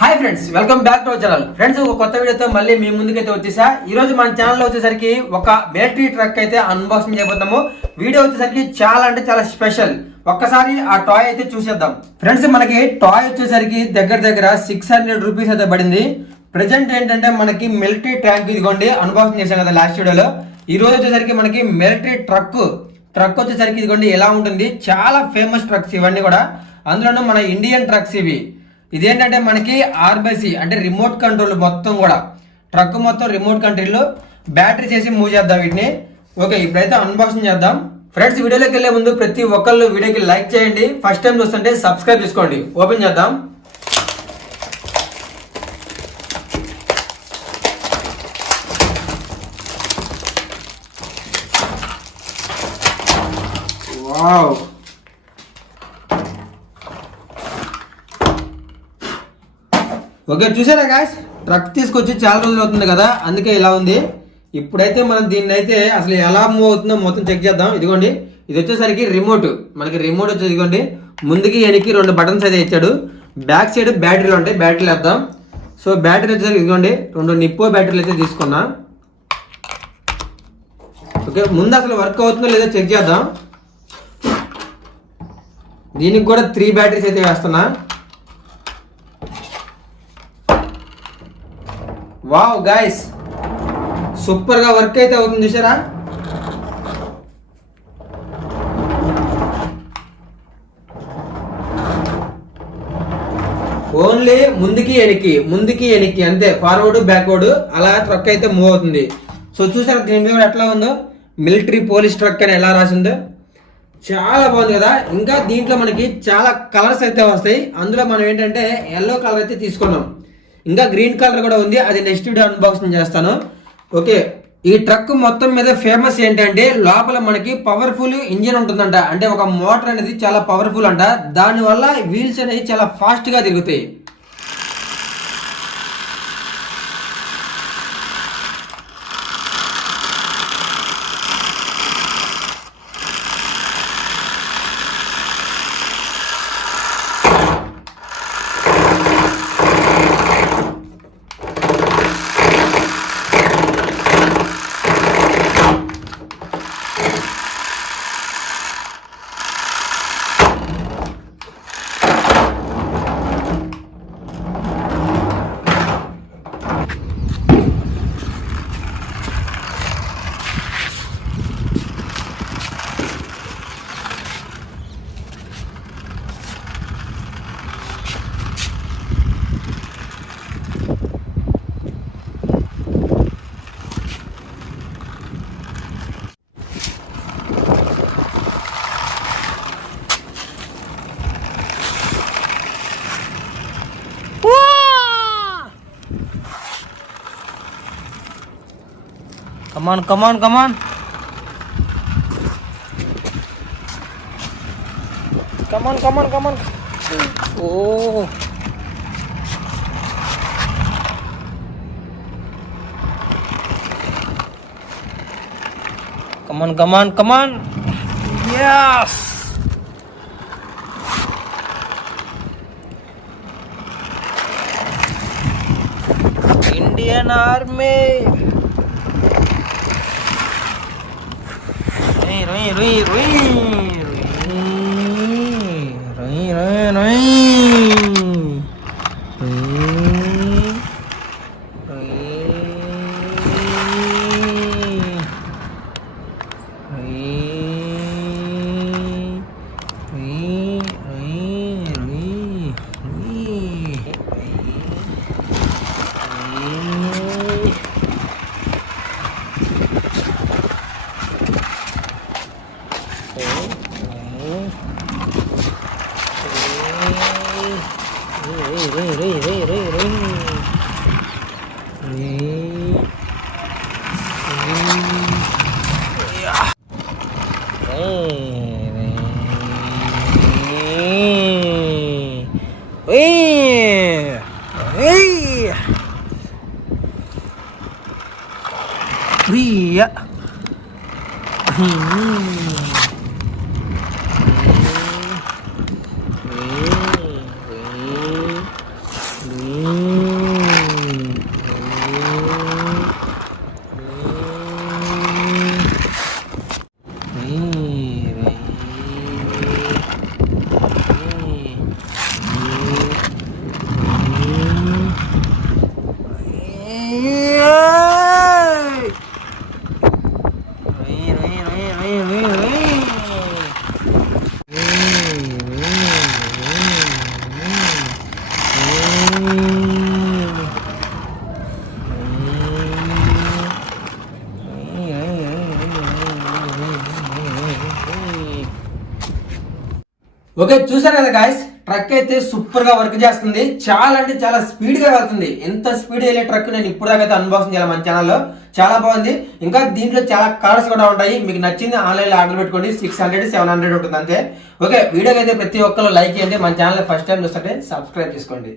Hi friends, welcome back to our channel. Friends, ఒక కొత్త వీడియోతో మళ్ళీ మీ ముందుకైతే వచ్చేసా. ఈ రోజు మన ఛానల్లో వచ్చేసరికి ఒక మిలిటరీ ట్రక్ అయితే అన్బాక్సింగ్ చేయబోతున్నాము. వీడియో వచ్చేసరికి చాలా అంటే చాలా స్పెషల్. ఒక్కసారి ఆ టాయ్ అయితే చూసేద్దాం. ఫ్రెండ్స్, మనకి టాయ్ వచ్చేసరికి దగ్గర 600 రూపీస్ అయితే పడింది. ప్రెజెంట్ ఏంటంటే మనకి మిలిటరీ ట్యాంక్ ఇదిగోండి అన్బాక్సింగ్ చేశాం కదా లాస్ట్ వీడియోలో. ఈ రోజు వచ్చేసరికి మనకి మిలిటరీ ట్రక్ వచ్చేసరికి ఇదిగోండి ఎలా ఉంటుంది. చాలా ఫేమస్ ట్రక్స్ ఇవన్నీ కూడా. అందులోనూ మన ఇండియన్ ట్రక్స్ ఇవి. ఇదేంటంటే మనకి ఆర్బీసీ అంటే రిమోట్ కంట్రోల్ మొత్తం కూడా ట్రక్ మొత్తం రిమోట్ కంట్రోల్ బ్యాటరీ చేసి మూవ్ చేద్దాం వీటిని. ఓకే, ఇప్పుడైతే అన్బాక్సింగ్ చేద్దాం. ఫ్రెండ్స్, వీడియోలోకి వెళ్ళే ముందు ప్రతి ఒక్కళ్ళు వీడియోకి లైక్ చేయండి. ఫస్ట్ టైం చూస్తుంటే సబ్స్క్రైబ్ చేసుకోండి. ఓపెన్ చేద్దాం. వావ్, ఓకే చూసారా గాయ్స్, ట్రక్ తీసుకొచ్చి చాలా రోజులు అవుతుంది కదా, అందుకే ఇలా ఉంది. ఇప్పుడైతే మనం దీన్ని అయితే అసలు ఎలా మూవ్ అవుతుందో మొత్తం చెక్ చేద్దాం. ఇదిగోండి, ఇది వచ్చేసరికి రిమోట్. మనకి రిమోట్ వచ్చేది ఇదిగోండి, ముందుకి వెనక్కి 2 బటన్స్ అయితే ఇచ్చాడు. బ్యాక్ సైడ్ బ్యాటరీలు ఉంటాయి, బ్యాటరీలు వేద్దాం. సో బ్యాటరీ వచ్చేసరికి ఇదిగోండి 2 నిప్పో బ్యాటరీలు అయితే తీసుకున్నా. ఓకే, ముందు అసలు వర్క్ అవుతుందో లేదో చెక్ చేద్దాం. దీనికి కూడా 3 బ్యాటరీస్ అయితే వేస్తున్నా. వావ్ గాయ్స్, సూపర్ గా వర్క్ అయితే అవుతుంది చూసారా. ఓన్లీ ముందుకి వెనక్కి అంతే, ఫార్వర్డ్ బ్యాక్వర్డ్ అలా ట్రక్ అయితే మూవ్ అవుతుంది. సో చూసారా దీని మీద ఎట్లా ఉందో, మిలిటరీ పోలీస్ ట్రక్ అని ఎలా రాసిందో, చాలా బాగుంది కదా. ఇంకా దీంట్లో మనకి చాలా కలర్స్ అయితే వస్తాయి. అందులో మనం ఏంటంటే ఎల్లో కలర్ అయితే తీసుకున్నాం. ఇంకా గ్రీన్ కలర్ కూడా ఉంది, అది నెక్స్ట్ వీడియో అన్బాక్సింగ్ చేస్తాను. ఓకే, ఈ ట్రక్ మొత్తం మీద ఫేమస్ ఏంటంటే లోపల మనకి పవర్ఫుల్ ఇంజిన్ ఉంటుందంట. అంటే ఒక మోటార్ అనేది చాలా పవర్ఫుల్ అంట. దానివల్ల వీల్స్ అనేవి చాలా ఫాస్ట్ గా తిరుగుతాయి. Come on. Oh. Come on. Yes. Indian Army. అయ్యా ఓకే, చూసారు కదా గాయస్, ట్రక్ అయితే సూపర్ గా వర్క్ చేస్తుంది. చాలా అంటే చాలా స్పీడ్ గా వెళ్తుంది. ఎంత స్పీడ్ వెళ్ళే ట్రక్ నేను ఇప్పుడు దాకా అయితే అన్బాక్సింగ్ చేయాలి మన ఛానల్లో. చాలా బాగుంది. ఇంకా దీంట్లో చాలా కలర్స్ కూడా ఉంటాయి. మీకు నచ్చింది ఆన్లైన్ లో ఆర్డర్ పెట్టుకోండి. 600 700 ఉంటుంది అంతే. ఓకే, వీడియోకి అయితే ప్రతి ఒక్కరు లైక్ చేయండి. మన ఛానల్ ఫస్ట్ టైం చూస్తుంటే సబ్స్క్రైబ్ చేసుకోండి.